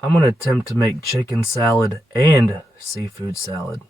I'm going to attempt to make chicken salad and seafood salad.